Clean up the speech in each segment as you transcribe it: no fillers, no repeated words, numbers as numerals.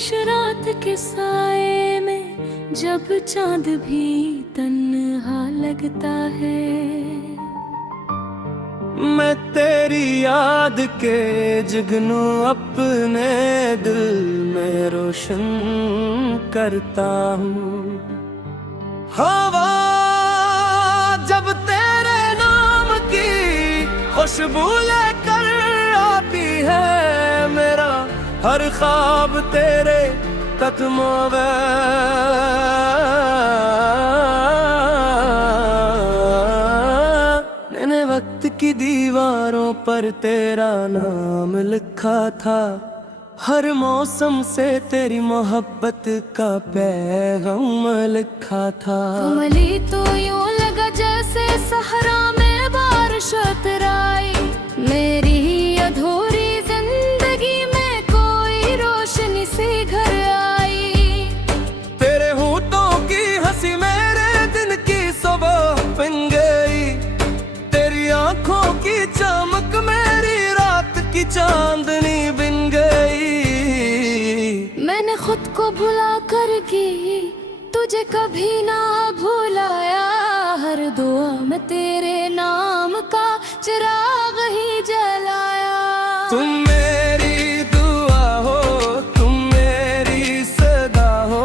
खामोश रात के साए में जब चांद भी तन्हा लगता है, मैं तेरी याद के जुगनू अपने दिल में रोशन करता हूँ। हवा जब तेरे नाम की खुशबू लेकर आती है, मेरा हर ख्वाब तेरे कदमों मैंने वक्त की दीवारों पर तेरा नाम लिखा था। हर मौसम से तेरी मोहब्बत का पैगाम लिखा था। कमली तो यूं लगा जैसे सहरा में बारिश उतराई, मेरी ही अधूरी जिंदगी में कोई रोशनी सी घर आई। तेरे होठों की हंसी मेरे दिन की सुबह बन गई, तेरी आंखों की चमक मेरी रात की चांदनी बन गई। मैंने खुद को भुला कर की तुझे कभी ना भुलाया, हर दुआ में तेरे नाम का चिराग ही जलाया। तुम मेरी दुआ हो, तुम मेरी सदा हो,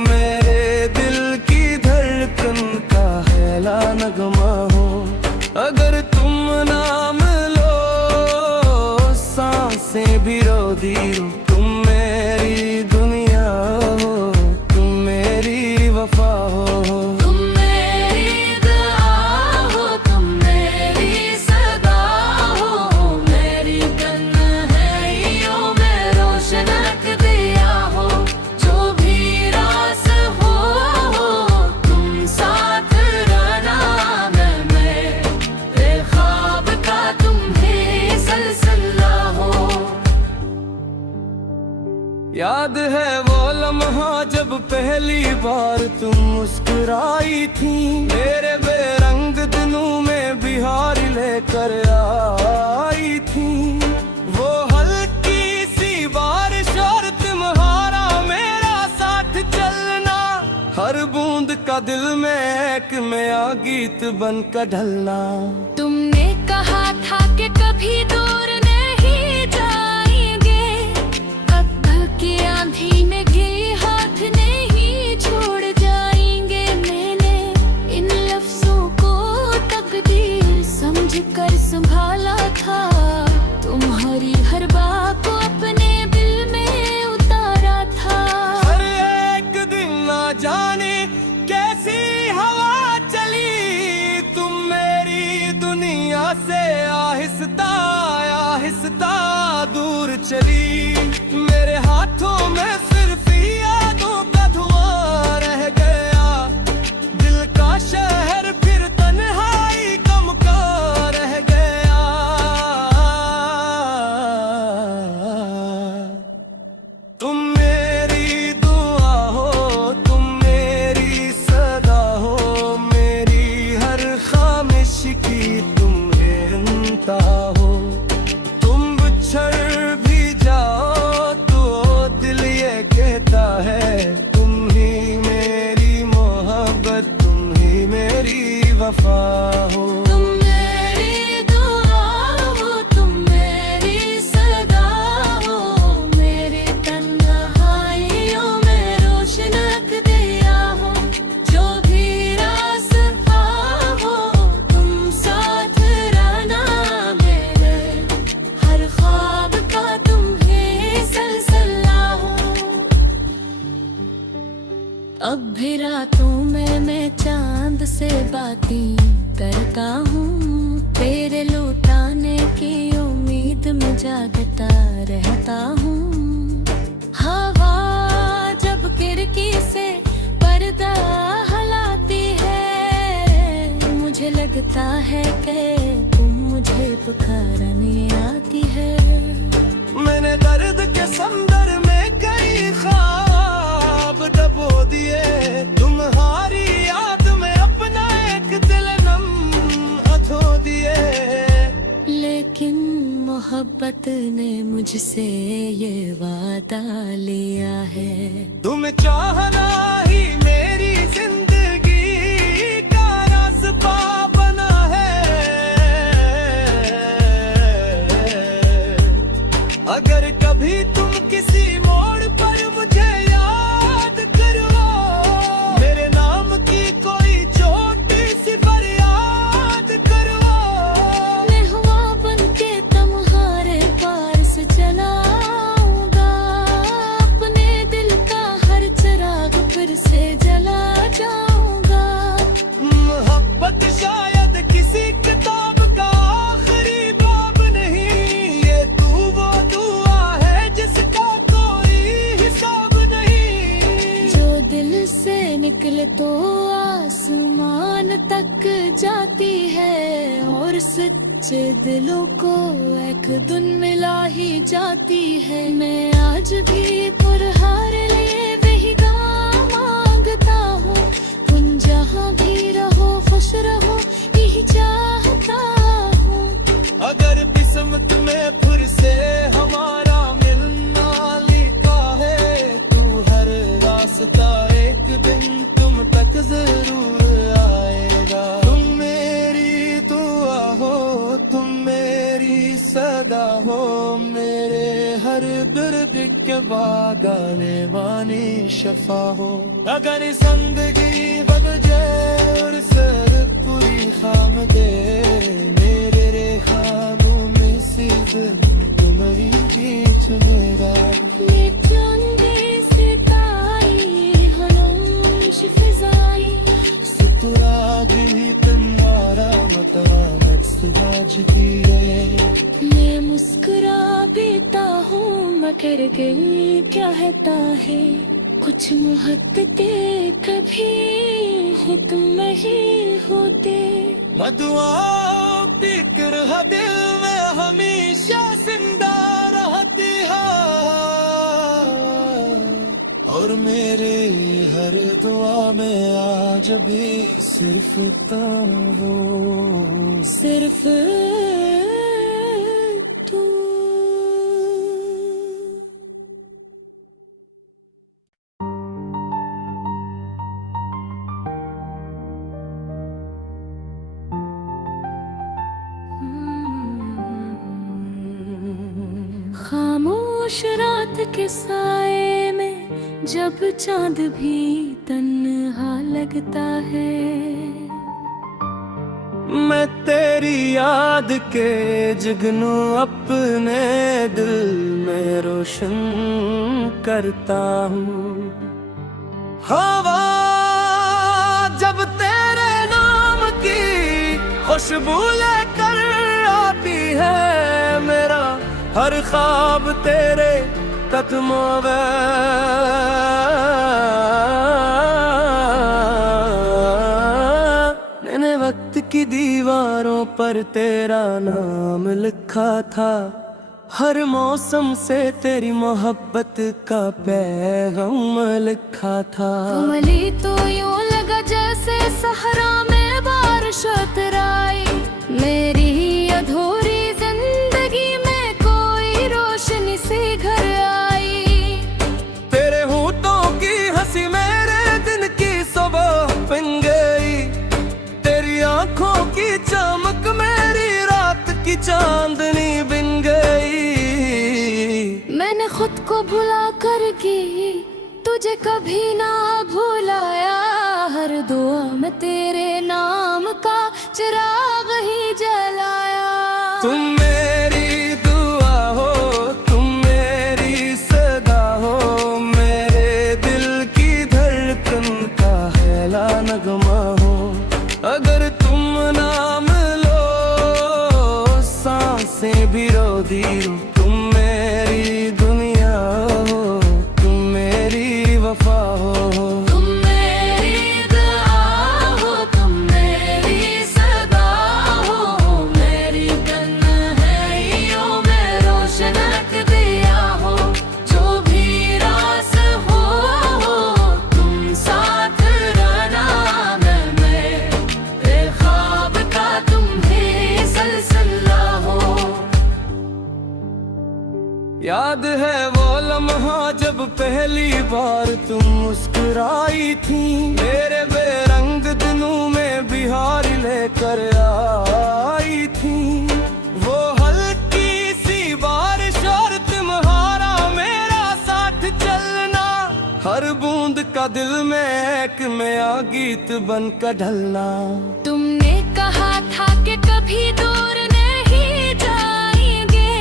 मेरे दिल की धड़कन का हैला नगमा हो। अगर तुम नाम लो सांसें भी रो दी, तुम मेरी दुनिया हो, तुम मेरी वफा हो। तुम मेरी दुआ हो, तुम मेरी सदा हो, मेरी तन्हाइयों में रोशन रख दिया हो। जो भी रास हो तुम साथ रहना, मैं ख्वाब का तुम्हें सलसला हो। याद है वो लम्हा जब पहली बार तुम मुस्कुराई थी, मेरे बेरंग दिनों में बिहार लेकर आई थी। वो हल्की सी बारिश और तुम्हारा मेरा साथ चलना, हर बूंद का दिल में एक नया गीत बनकर ढलना। तुमने कहा था कि कभी दूर नहीं जाएंगे, पत्थर की आंधी में गिरे हाथ नहीं छोड़ जाएंगे। मैंने इन लफ्जों को तकदीर समझकर संभाला था, तुम्हारी हर बात को अपने दिल में उतारा था। हर एक दिन ना जाने कैसी हवा चली, तुम मेरी दुनिया से आहिस्ता आहिस्ता दूर चली। मेरे हाथों में सिर्फ यादों का धुआं रह गया, दिल का शहर फिर तन्हाई गम का रह गया। तुम मेरी दुआ हो, तुम मेरी सदा हो, मेरी हर खामिश की तुम्हें इंतहा हो। तुम बिछड़ भी जाओ तो दिल ये कहता है, तुम ही मेरी मोहब्बत, तुम ही मेरी वफा हो। तुम मेरी दुआ हो, तुम मेरी सदा हो, मेरी तन्हाइयों में रोशन रख दिया हो। जो भी रास्ता हो तुम साथ रहना, मेरे हर ख्वाब का तुम्हें सलसला हो। अब भी रातों में मैं चांद से बातें करता हूँ, तेरे लौटाने की उम्मीद में जागता रहता हूँ। हवा जब खिड़की से पर्दा हलाती है, मुझे लगता है कि तुम मुझे पुकारने आती है। मैंने दर्द के समंदर में कई ख्वाब डबो दिए, तुम्हारी याद में अपना एक दिल नम अथो दिए। लेकिन मोहब्बत मोहब्बत ने मुझसे ये वादा लिया है। तुम चाहना ही मेरी जिंदगी का रास्ता बना है। अगर कभी तुम किसी मोड़ पर मुझे याद करो, मेरे नाम की कोई छोटी सी फरियाद करो। मैं हुआ बनके तुम्हारे पार से चलाऊंगा, अपने दिल का हर चिराग फिर से जला जाऊंगा। मोहब्बत शायद किसी किताब का आखिरी बाब नहीं, ये तू वो दुआ है जिसका कोई हिसाब नहीं। जो दिल से निकले तो आसमान तक जाती है, और सच्चे दिलों को एक दिन मिला ही जाती है। मैं आज भी पुरहार लिए वही गाँव मांगता हूँ, तुम जहाँ भी रहो खुश रहो यही चाहता हूँ। अगर किस्मत में फिर से हमारा मिलना लिखा है, तू हर रास्ता एक दिन तुम तक जरूर आएगा। तुम मेरी दुआ हो, तुम मेरी सदा हो, मेरे हर दर्द के बाद आने वाली शफा हो। अगर जिंदगी बदल जाए और सर पूरी खाम दे, मेरे रेखानों में सिर्फ तुम्हारी ही चुनेगा। ये चांदी सिताई हनूश फिजाई, सुतुराज भी तुम्हारा मतामत सुबाज की है। मैं मुस्कुरा बीता हूँ मगर गई क्या कहता है। कुछ मोहब्बतें कभी ही तुम नहीं होते। मदुआओं की किरह दिल में हमेशा जिंदा रहती है, और मेरे हर दुआ में आज भी सिर्फ तुम हो, सिर्फ तू। खामोश रात के साए में जब चांद भी तन्हा लगता है, मैं तेरी याद के जगनू अपने दिल में रोशन करता हूँ। हवा जब तेरे नाम की खुशबू लेकर आती है, मेरा हर ख्वाब तेरे कदमों मैंने वक्त की दीवारों पर तेरा नाम लिखा था। हर मौसम से तेरी मोहब्बत का पैगाम लिखा था। कमली तो यूं लगा जैसे सहरा में बारिश उतराई, मेरी अधूरी जिंदगी में कोई रोशनी सी घर आई। तेरे होठों की हंसी मेरे दिन की सुबह बन गई, तेरी आंखों की चमक मेरी रात की चांदनी बन गई। मैंने खुद को भुला कर की तुझे कभी ना भुलाया, हर दुआ में तेरे नाम का चिराग ही जलाया। तुम मेरी दुआ हो, तुम मेरी सदा हो, मेरे दिल की धड़कन का हैला नगमा हो। अगर तुम नाम लो सांसें भी रो दी, तुम मेरी दुनिया हो, तुम मेरी वफा हो। तुम मेरी दुआ हो, तुम मेरी सदा हो, मेरी तन्हाइयों में रोशन रख दिया हो। जो भी रास हो तुम साथ रहना पहली बार तुम मुस्कुराई थी, मेरे बेरंग दिनों में बिहार लेकर आई थी। वो हल्की सी बारिश और तुम्हारा मेरा साथ चलना, हर बूंद का दिल में एक नया गीत बनकर ढलना। तुमने कहा था कि कभी दूर नहीं जाएंगे,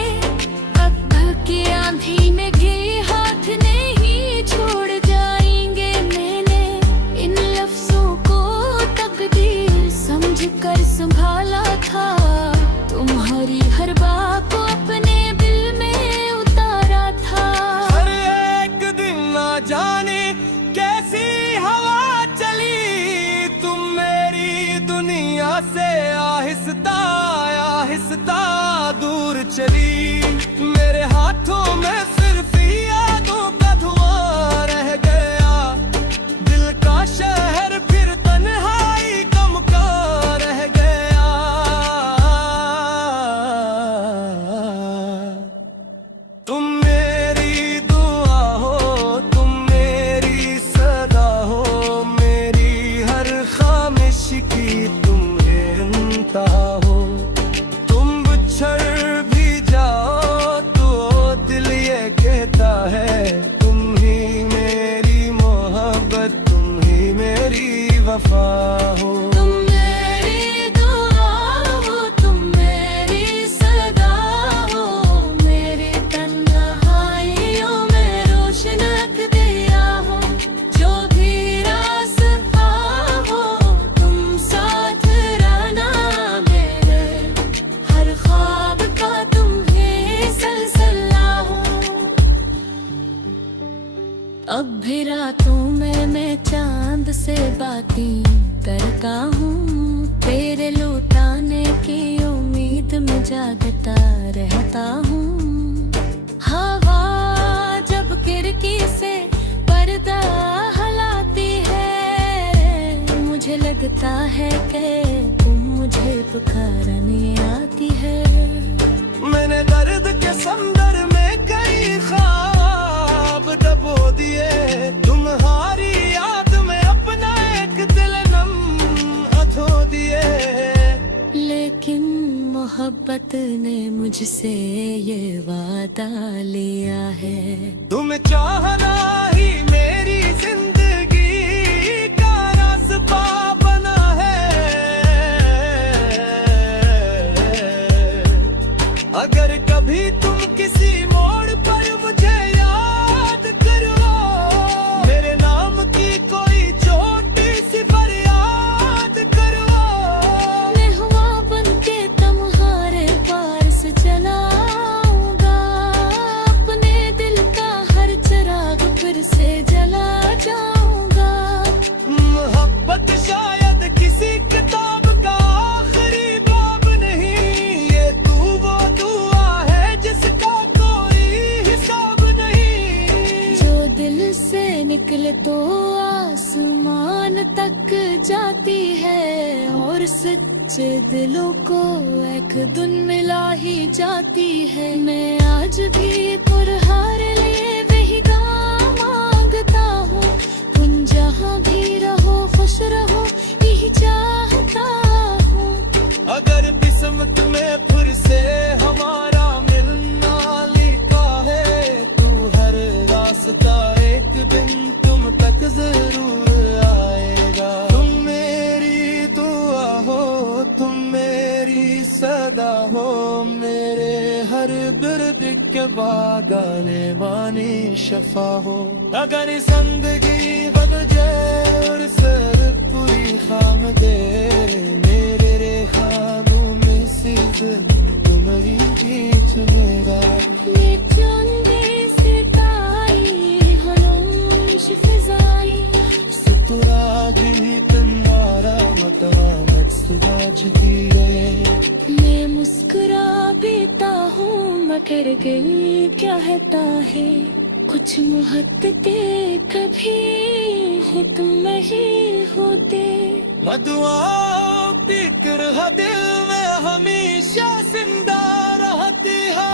अकबर की आंधी में गिरे हाथ नहीं छोड़ जाएंगे। मैंने इन लफ्जों को तकदीर समझकर संभाला था, तुम्हारी हर बात को अपने दिल में उतारा था। हर एक दिन ना जाने कैसी हवा चली, तुम मेरी दुनिया से आहिस्ता आहिस्ता दूर चली। मेरे हाथों में सिर्फ यादों का धुआं रह गया, दिल का शहर फिर तन्हाई गम का रह गया। तुम मेरी दुआ हो, तुम मेरी सदा हो, मेरी हर ख्वाहिश की तुम्हें इंतहा हो। तुम बिछड़ भी जाओ तो दिल ये कहता है, तुम ही मेरी मोहब्बत, तुम ही मेरी वफा हो। तुम मेरी दुआ हो, तुम मेरी सदा हो, मेरी तन्हाइयों में रोशन रख दिया हो। जो भी रास्ता हो, तुम साथ रहना, मेरे हर ख्वाब का तुम ही सिलसिला हो। अब भी रातों में मैं चांद से बातें करता हूँ, तेरे लौटाने की उम्मीद में जागता रहता हूँ। हवा जब खिड़की से पर्दा हलाती है, मुझे लगता है कि तुम मुझे पुकारने आती है। मैंने दर्द के समंदर में कई ख्वाब डबो दिए, तुम्हारी याद में अपना एक दिल नम अधो दिए। लेकिन मोहब्बत ने मुझसे ये वादा लिया है, तुम चाहना ही मेरी जिंदगी का रास्ता बना है। अगर कभी तुम किसी मोड़ पर मुझे याद करो, मेरे नाम की कोई छोटी सी फरियाद करो। मैं हुआ बनके तुम्हारे पास चलाऊंगा, अपने दिल का हर चिराग फिर से जला जाऊंगा। मोहब्बत शायद किसी किताब का आखिरी बाब नहीं, ये तू वो दुआ है जिसका कोई हिसाब नहीं। जो दिल से निकले तो आसमान तक जाती है, और सच्चे दिलों को एक धुन मिला ही जाती है। मैं आज भी पुरहार लिए वही गाँव मांगता हूँ, तुम जहाँ भी रहो खुश रहो यही चाहता हूँ। अगर किस्मत में फिर से हमारा मिलना लिखा है, तू हर रास्ता एक दिन तुम तक जरूर आएगा। तुम मेरी दुआ हो, तुम मेरी सदा हो, मेरे हर दर्द के बाद आने वाली शफा हो। अगर जिंदगी बदल जाए और सर पूरी खाम दे, मेरे रेखानों में सिर्फ तुम्हारी बीच मेरा। मैं चांदी सिताई हलोश फिजाई, सुतुरा भी तुम्हारा मत सुजाजती है। मैं मुस्कुरा बीता हूँ मगर दिल क्या कहता है, कुछ मोहब्बतें कभी हो तुम नहीं होते। दुआओं की तरह दिल में हमेशा जिंदा रहती है,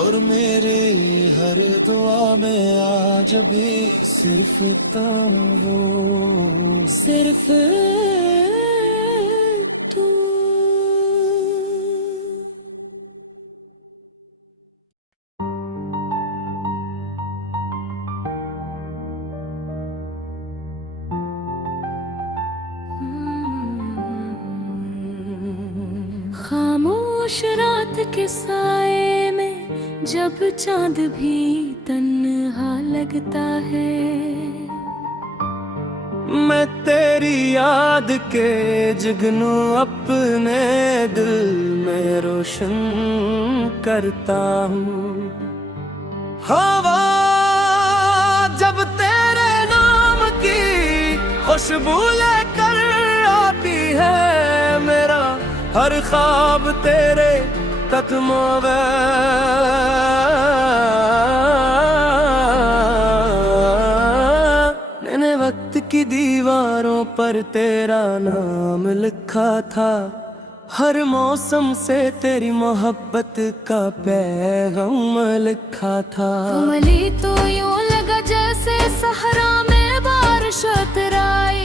और मेरे मेरे हर दुआ में आज भी सिर्फ तू, सिर्फ तू। खामोश रात के साए में जब चांद भी तन्हा लगता है, मैं तेरी याद के जुगनू अपने दिल में रोशन करता हूँ। हवा जब तेरे नाम की खुशबू लेकर आती है, मेरा हर ख्वाब तेरे कदमों मैंने वक्त की दीवारों पर तेरा नाम लिखा था। हर मौसम से तेरी मोहब्बत का पैगाम लिखा था। कमली तो यूं लगा जैसे सहरा में बारिश उतराई,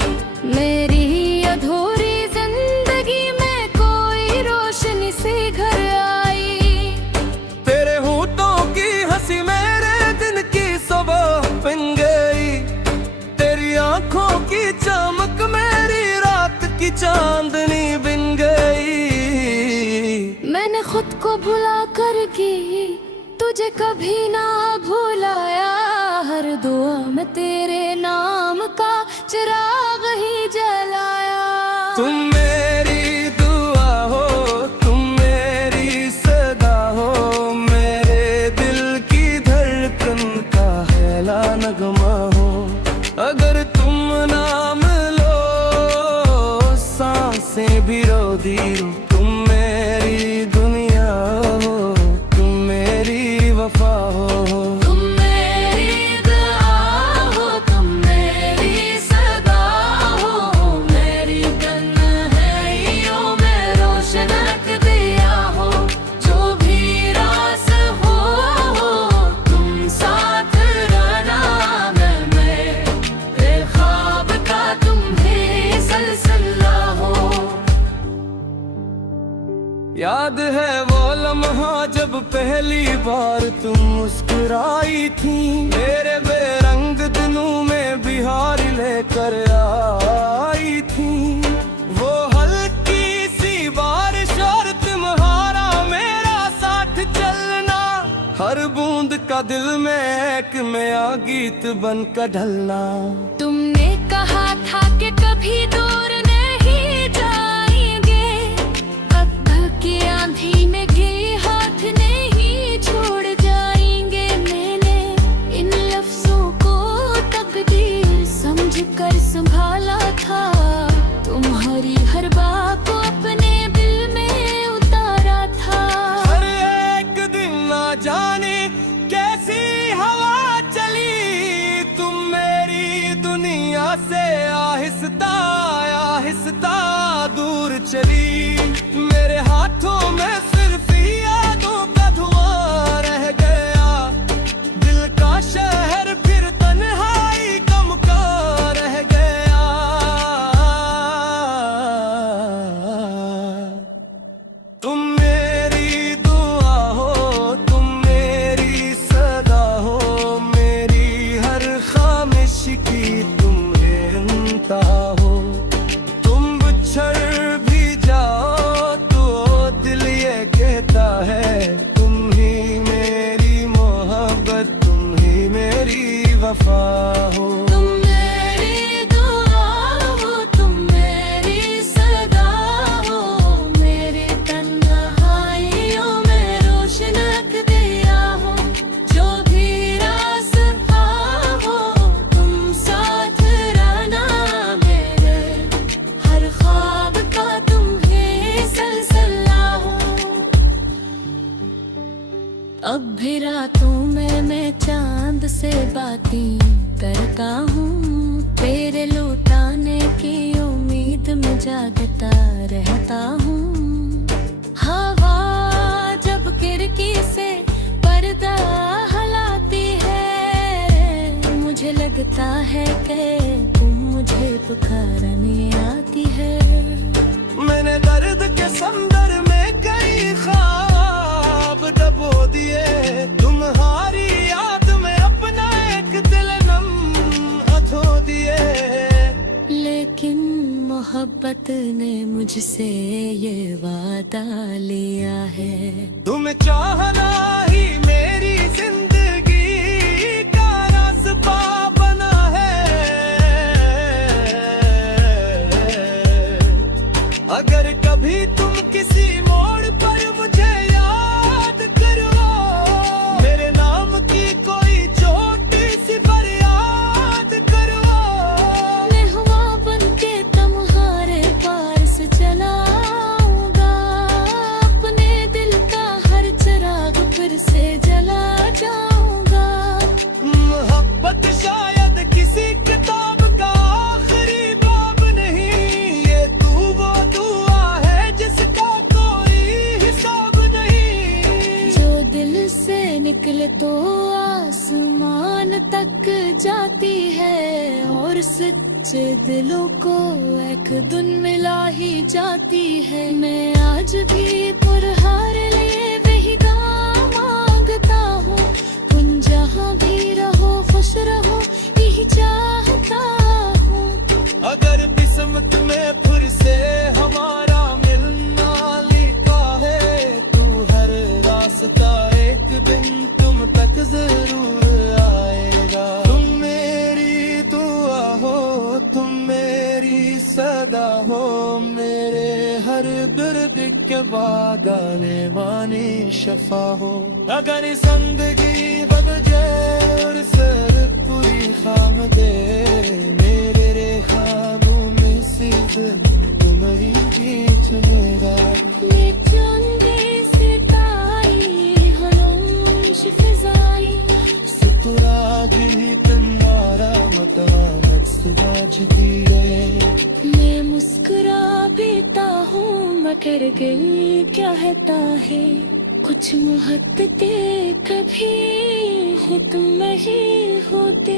मेरी अधूरी जिंदगी में कोई रोशनी सी घर आई। तेरे होठों की हंसी मेरे दिन की सुबह बन गई, तेरी आंखों की चमक मेरी रात की चांदनी बन गई। मैंने खुद को भुला कर की तुझे कभी ना भुलाया, हर दुआ में तेरे नाम का चिराग ही जलाया। तुम मेरी दुआ हो, तुम मेरी सदा हो, मेरे दिल की धड़कन का हैला नगमा हो। अगर तुम नाम लो सांसें भी रो दी, तुम मेरी दुनिया हो, तुम मेरी वफा हो। तुम मेरी दुआ हो, तुम मेरी सदा हो, मेरी तन्हाइयों में रोशन रख दिया हो। जो भी रास हो तुम साथ रहना, मैं ख्वाब का तुम्हें सिलसिला हो। याद है वो लम्हा जब पहली बार तुम मुस्कुराई थी, मेरे बेरंग दिनों में बिहार लेकर आई थी। वो हल्की सी बारिश और तुम्हारा मेरा साथ चलना, हर बूंद का दिल में एक नया गीत बनकर ढलना। तुमने कहा था कि कभी दूर नहीं जाएंगे, पत्थर की आंधी में गिरे हाथ नहीं छोड़ जाएंगे। मैंने इन लफ्जों को तकदीर समझकर संभाला था, तुम्हारी हर बात को अपने दिल में उतारा था। हर एक दिन ना जाने कैसी हवा चली, तुम मेरी दुनिया से आहिस्ता आहिस्ता दूर चली। मेरे हाथों में सिर्फ यादों का धुआं रह गया, दिल का शहर फिर तन्हाई गम का रह गया। तुम मेरी दुआ हो, तुम मेरी सदा हो, मेरी हर ख्वाहिश की तुम्हें इंतहा हो। तुम बिछड़ भी जाओ तो दिल ये कहता है, तुम ही मेरी मोहब्बत, तुम ही मेरी वफा हो। तुम मेरी दुआ हो, तुम मेरी सदा हो, मेरे तन्हाइयों में रोशन रख दिया हो। जो भी रास्ता हो तुम साथ रहना, मेरे हर ख्वाब का तुम्हें सिलसिला हो। अब भी रातों में मैं चांद से बातें करता हूँ, तेरे लौटाने की उम्मीद में जागता रहता हूँ। हवा जब खिड़की से पर्दा लगता है कि तुम मुझे पुकारने आती है। मैंने दर्द के समंदर में कई ख्वाब डबो दिए, तुम्हारी याद में अपना एक दिल नम अथो दिए। लेकिन मोहब्बत ने मुझसे ये वादा लिया है, तुम चाहना ही मेरी जिंदगी का रास्ता बना है। अगर कभी तुम किसी मोड़ पर मुझे याद करो, मेरे नाम की कोई छोटी सी फरियाद करो। मैं हुआ बनके तुम्हारे पास चलाऊंगा, अपने दिल का हर चिराग फिर से जला जाऊंगा। मोहब्बत शायद किसी किताब का आखिरी बाब नहीं, ये तू वो दुआ है जिसका कोई हिसाब नहीं। जो दिल से निकले तो आसमान तक जाती है, और सच्चे दिलों को एक दिन मिला ही जाती है। मैं आज भी पुरहार लिए वही गाँव मांगता हूँ, तुम जहाँ भी रहो खुश रहो यही चाहता हूँ। अगर किस्मत में फिर से हमारा मिलना लिखा है, तू हर रास्ता एक दिन तुम तक जरूर आएगा। तुम मेरी दुआ हो, तुम मेरी सदा हो, मेरे हर दर्द के बाद आने वाली शफा हो। अगर जिंदगी बद जाए और सर पूरी खाम दे, मेरे रे ख्वाबों में सिर्फ तुम्हारी खींच मेरा। मैं चांदी सिताई हलूश फिजाई, सुतुराज ही तुम्हारा मत सजाज की है। मैं मुस्कुरा बीता हूँ मगर गई क्या कहता है। कुछ मोहब्बतें कभी हो तुम नहीं होते।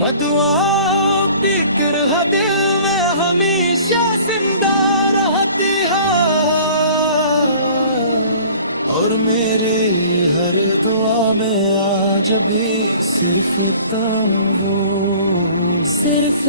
मदुआओं की किरह दिल में हमेशा जिंदा रहती है, और मेरे हर दुआ में आज भी सिर्फ तुम हो। सिर्फ